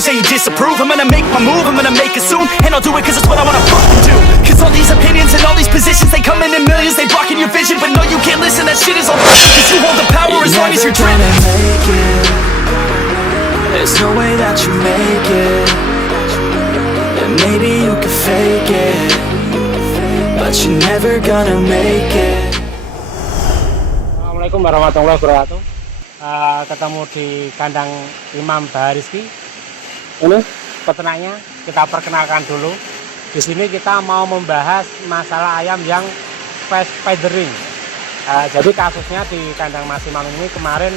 you say you disapprove, I'm gonna make my move, I'm gonna make it soon, and I'll do it cause it's what I wanna fucking do. Cause all these opinions and all these positions, they come in millions, they blocking your vision, but no, you can't listen, that shit is all cause you hold the power as long as you're driven. Make it. There's no way that you make it. And maybe you can fake it, but you're never gonna make it. Assalamualaikum warahmatullahi wabarakatuh. Ketemu di kandang Imam Baharizky. Ini peternaknya, kita perkenalkan dulu. Di sini kita mau membahas masalah ayam yang fast feedering. Jadi kasusnya di kandang Mas Imam ini kemarin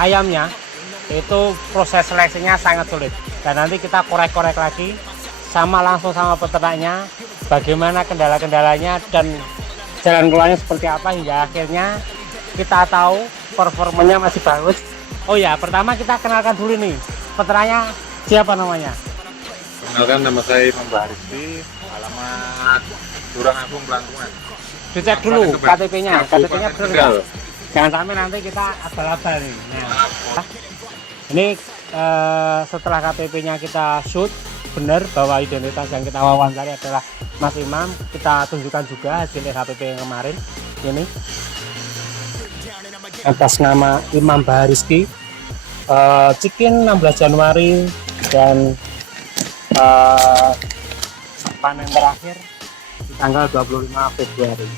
ayamnya itu proses seleksinya sangat sulit. Dan nanti kita korek-korek lagi langsung sama peternaknya, bagaimana kendala-kendalanya dan jalan keluarnya seperti apa hingga akhirnya kita tahu performanya masih bagus. Oh ya, pertama kita kenalkan dulu nih peternaknya, siapa namanya? Kenalkan, nama saya Imam Baharizky, alamat Durang Agung Pelantungan. Dicek dulu KTP-nya, KTP-nya benar. Jangan sampai nanti kita abal-abal nih. Nah, ini setelah KTP-nya kita shoot benar bahwa identitas yang kita wawancari adalah Mas Imam, kita tunjukkan juga hasil KTP yang kemarin ini atas nama Imam Baharizky, chicken 16 Januari dan panen terakhir di tanggal 25 Februari.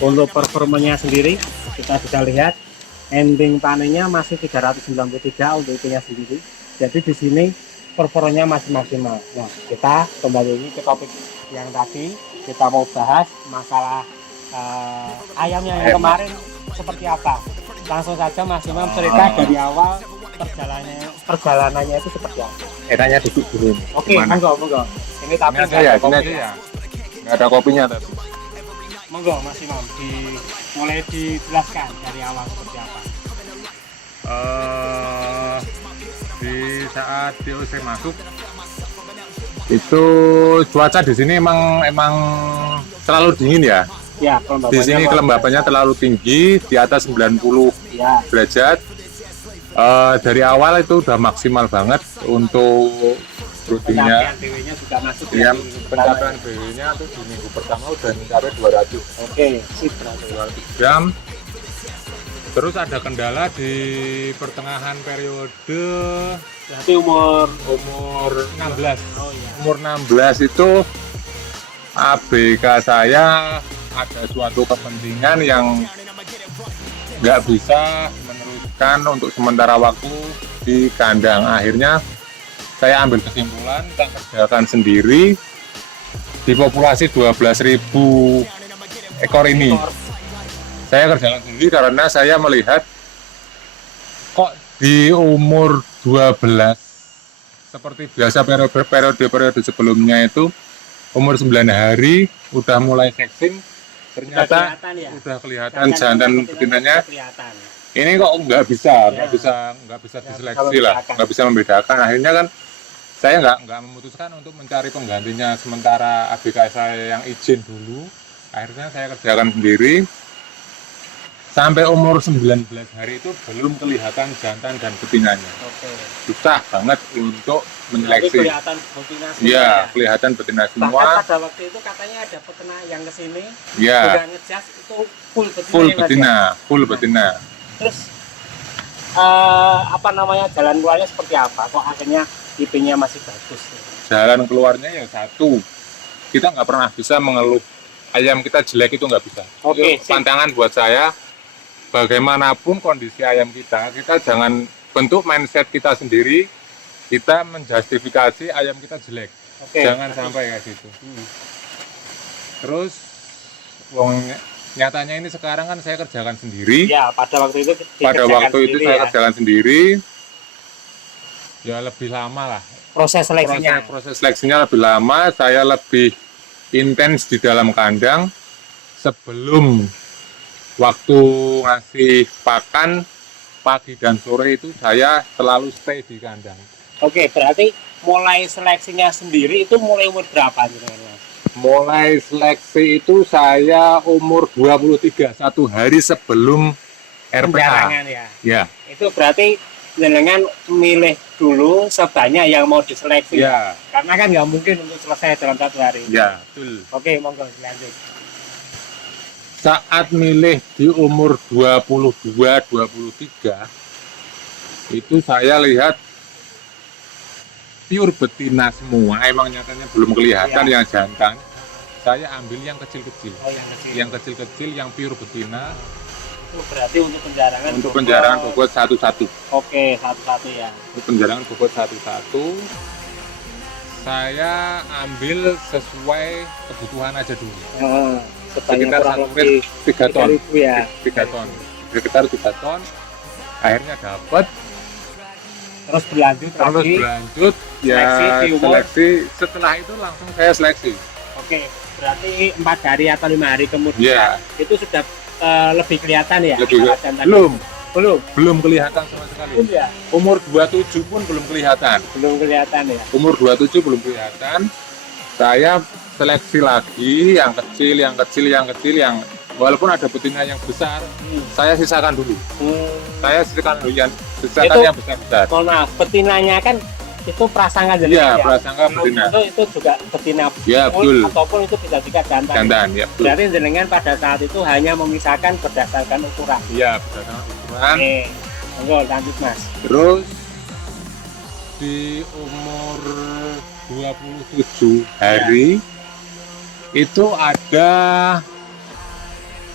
Untuk performanya sendiri kita bisa lihat ending panennya masih 393 untuk itunya sendiri. Jadi di sini performanya masih maksimal. Nah, kita kembali ke topik yang tadi, kita mau bahas masalah ayamnya yang kemarin seperti apa. Langsung saja Mas Imam cerita dari awal perjalanannya itu seperti apa. Enaknya duduk dulu. Oke, monggo. Ini tapi nggak ada kopinya. Nggak ada kopinya tapi. Monggo Mas Imam, mulai dijelaskan dari awal seperti apa. Di saat DOC masuk itu cuaca di sini emang terlalu dingin ya. Ya, di sini kelembabannya terlalu tinggi, di atas 90 ya. derajat. Dari awal itu udah maksimal banget untuk rutinnya. BW-nya sudah masuk ya. Pencapaian BW-nya tuh di minggu pertama udah mencapai 200. Oke, sip, 200 jam. Terus ada kendala di pertengahan periode, berarti umur 16. Oh iya. Umur 16 itu ABK saya ada suatu kepentingan yang nggak bisa meneruskan untuk sementara waktu di kandang. Akhirnya saya ambil kesimpulan, saya kerjakan sendiri di populasi 12.000 ekor ini. Saya kerjakan sendiri karena saya melihat kok di umur 12 seperti biasa periode sebelumnya itu umur 9 hari udah mulai seksin, ternyata udah kelihatan jantan betinanya. Ini kok nggak bisa diseleksi lah, nggak bisa membedakan. Akhirnya kan saya nggak memutuskan untuk mencari penggantinya sementara ABK saya yang izin dulu. Akhirnya saya kerjakan sendiri. Sampai umur 19 hari itu belum kelihatan jantan dan betinanya. Susah banget untuk menyeleksi. Kelihatan betina semua. Iya, kelihatan betina semua. Bahkan pada waktu itu katanya ada peternak yang kesini, ya, udah ngejudge itu full betina. Terus jalan keluarnya seperti apa? Kok akhirnya IP-nya masih bagus? Jalan keluarnya ya satu, kita nggak pernah bisa mengeluh ayam kita jelek, itu nggak bisa. Oke, pantangan buat saya. Bagaimanapun kondisi ayam kita jangan bentuk mindset kita sendiri, kita menjustifikasi ayam kita jelek. Jangan sampai kayak gitu. Terus nyatanya ini sekarang kan saya kerjakan sendiri. Ya, pada waktu itu saya kerjakan sendiri. Ya lebih lama lah. Proses seleksinya lebih lama, saya lebih intens di dalam kandang. Sebelum waktu ngasih pakan pagi dan sore itu saya selalu stay di kandang. Oke, berarti mulai seleksinya sendiri itu mulai umur berapa gitu, Mas? Mulai seleksi itu saya umur 23, 1 hari sebelum RPA. Ya. Ya. Itu berarti jenengan milih dulu sebanyak yang mau diseleksi. Ya, Karena kan nggak mungkin untuk selesai dalam 1 hari. ya, betul. Oke, monggo lanjut. Saat milih di umur 22-23 itu saya lihat pure betina semua, emang nyatanya belum kelihatan yang jantan. Saya ambil yang kecil-kecil. Oh, yang kecil. Yang kecil-kecil yang pure betina Itu berarti untuk penjarangan. untuk penjarangan bobot satu-satu. Oke, satu-satu ya. Untuk penjarangan bobot satu-satu saya ambil sesuai kebutuhan aja dulu. Sebanyak Sekitar kurang 1 lebih menit 3 ton. 3.000 ya. 3 ton. Sekitar 3 ton. Akhirnya dapat. Terus berlanjut Terus lagi. berlanjut ya Seleksi di umur. seleksi. Setelah itu langsung saya seleksi. Oke, berarti 4 hari atau 5 hari kemudian Iya. itu sudah lebih kelihatan ya? Lebih antara jantan belum belum kelihatan sama sekali. belum ya? Umur 27 pun belum kelihatan. Belum kelihatan ya? Umur 27 belum kelihatan. Saya seleksi lagi yang kecil, yang walaupun ada betina yang besar, saya sisakan dulu. Saya sisakan dulu yang sisakan Itu- yang besar-besar. Mohon maaf, betinanya kan itu prasangka jadi Iya, prasangka betina. Itu juga betina Ya, betul. ataupun itu bisa juga jantan. Jantan, ya betul. Berarti jenengan pada saat itu hanya memisahkan berdasarkan ukuran. Iya, berdasarkan ukuran. Oke, monggo lanjut Mas. Terus di umur 27 hari itu ada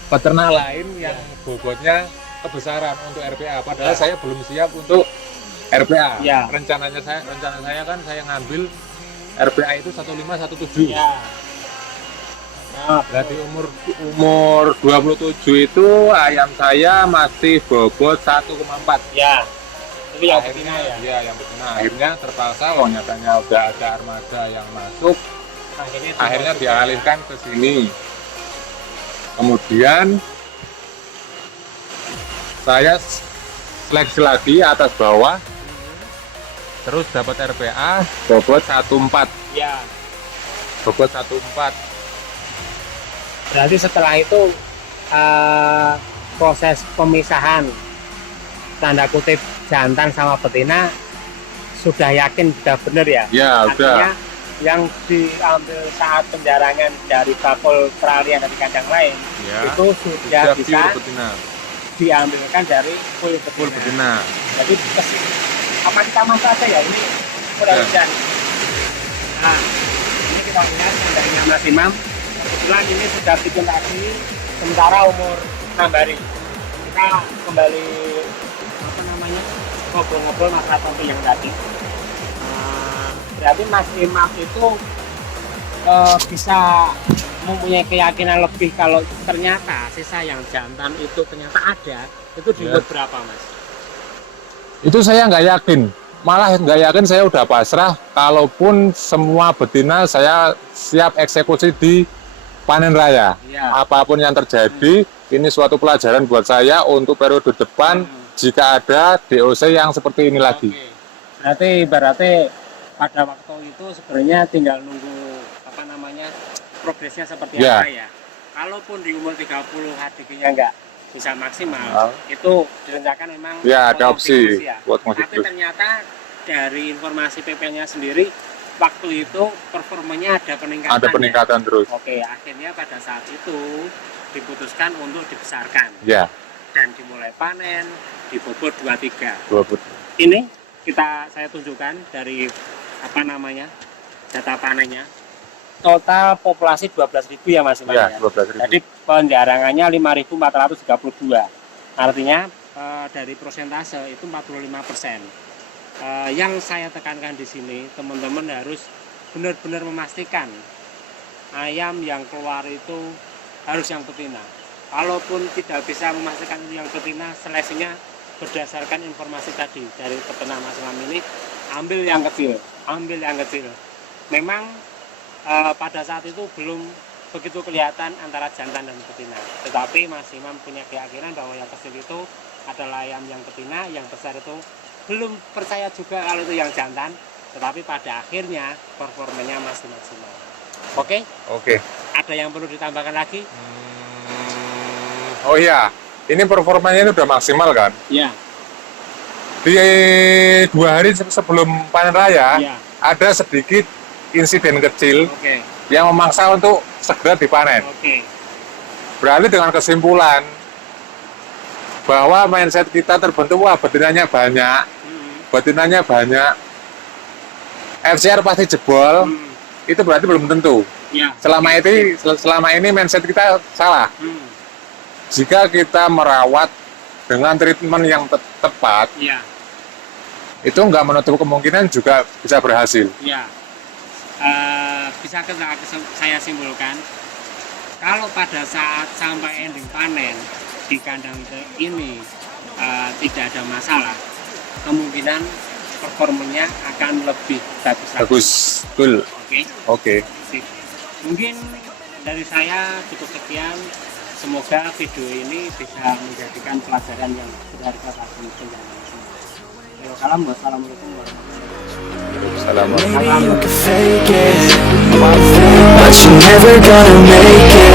peternak lain yang bobotnya kebesaran untuk RPA. Padahal saya belum siap untuk RPA. Ya. Rencana saya kan saya ngambil RPA itu 1517. Ya. Nah, Berarti umur 27 itu ayam saya masih bobot 1,4. ya. Itu yang Akhirnya betina ya. ya yang betina. Akhirnya terpaksa loh nyatanya udah ada armada yang masuk. Akhirnya dialihkan ke sini. Kemudian saya seleksi lagi atas bawah. Terus dapat RPA bobot 14. Ya. Bobot 14. Berarti setelah itu proses pemisahan tanda kutip jantan sama betina sudah yakin sudah benar ya? Ya, Artinya udah. yang diambil saat penjarangan dari bakul peralihan dari kandang lain Ya. itu sudah bisa pure betina. diambilkan dari full Full betina. betina. Jadi apa kita masuk aja ya ini udah Ya. hujan. Nah, ini kita lihat kandangnya Mas Imam. Kebetulan ini sudah bikin lagi sementara umur 6 hari. Kita kembali apa namanya ngobrol-ngobrol masalah topik yang tadi. Berarti Mas Imam itu bisa mempunyai keyakinan lebih kalau ternyata sisa yang jantan itu ternyata ada itu di umur berapa Mas? Itu saya nggak yakin. Malah nggak yakin, saya udah pasrah. Kalaupun semua betina saya siap eksekusi di panen raya. Iya. Apapun yang terjadi, ini suatu pelajaran buat saya untuk periode depan jika ada DOC yang seperti ini lagi. Oke. Berarti pada waktu itu sebenarnya tinggal nunggu apa namanya progresnya seperti Ya. apa ya. Kalaupun di umur 30 HDP-nya nggak bisa maksimal, itu direncanakan memang Ya, ada opsi konfirmasi ya. buat Tapi konfirmasi. ternyata dari informasi PP-nya sendiri waktu itu performanya ada peningkatan. Ada peningkatan terus. Oke, akhirnya pada saat itu diputuskan untuk dibesarkan Ya, dan dimulai panen di bobot 23. 20. Ini saya tunjukkan dari apa namanya data panennya. Total populasi 12.000 ya Mas Imam Ya, ya. 12.000. Jadi penjarangannya 5.432. Artinya dari persentase itu 45%. Yang saya tekankan di sini, teman-teman harus benar-benar memastikan ayam yang keluar itu harus yang betina. Kalaupun tidak bisa memastikan itu yang betina, seleksinya berdasarkan informasi tadi dari peternak Mas Imam ini, ambil yang kecil. Memang pada saat itu belum begitu kelihatan antara jantan dan betina. Tetapi Mas Imam punya keyakinan bahwa yang kecil itu adalah ayam yang betina, yang besar itu belum percaya juga kalau itu yang jantan, tetapi pada akhirnya performanya masih maksimal. Oke? Oke. Ada yang perlu ditambahkan lagi? Oh iya, ini performanya ini udah maksimal kan? Ya. di 2 hari sebelum panen raya Iya. ada sedikit insiden kecil Oke. yang memaksa untuk segera dipanen. Oke. Berarti dengan kesimpulan bahwa mindset kita terbentuk, wah betinanya banyak, FCR pasti jebol, itu berarti belum tentu. Ya. Selama ini mindset kita salah. Jika kita merawat dengan treatment yang tepat, Ya. itu nggak menutup kemungkinan juga bisa berhasil. Ya. Bisa saya simpulkan, kalau pada saat sampai ending panen di kandang ini tidak ada masalah, kemungkinan performanya akan lebih bagus lagi. Bagus, betul. Oke. Sip. Mungkin dari saya cukup sekian. Semoga video ini bisa menjadikan pelajaran yang berharga bagi penjalanan semua. Wassalamualaikum warahmatullahi wabarakatuh. Maybe you can fake it, but you're never gonna make it.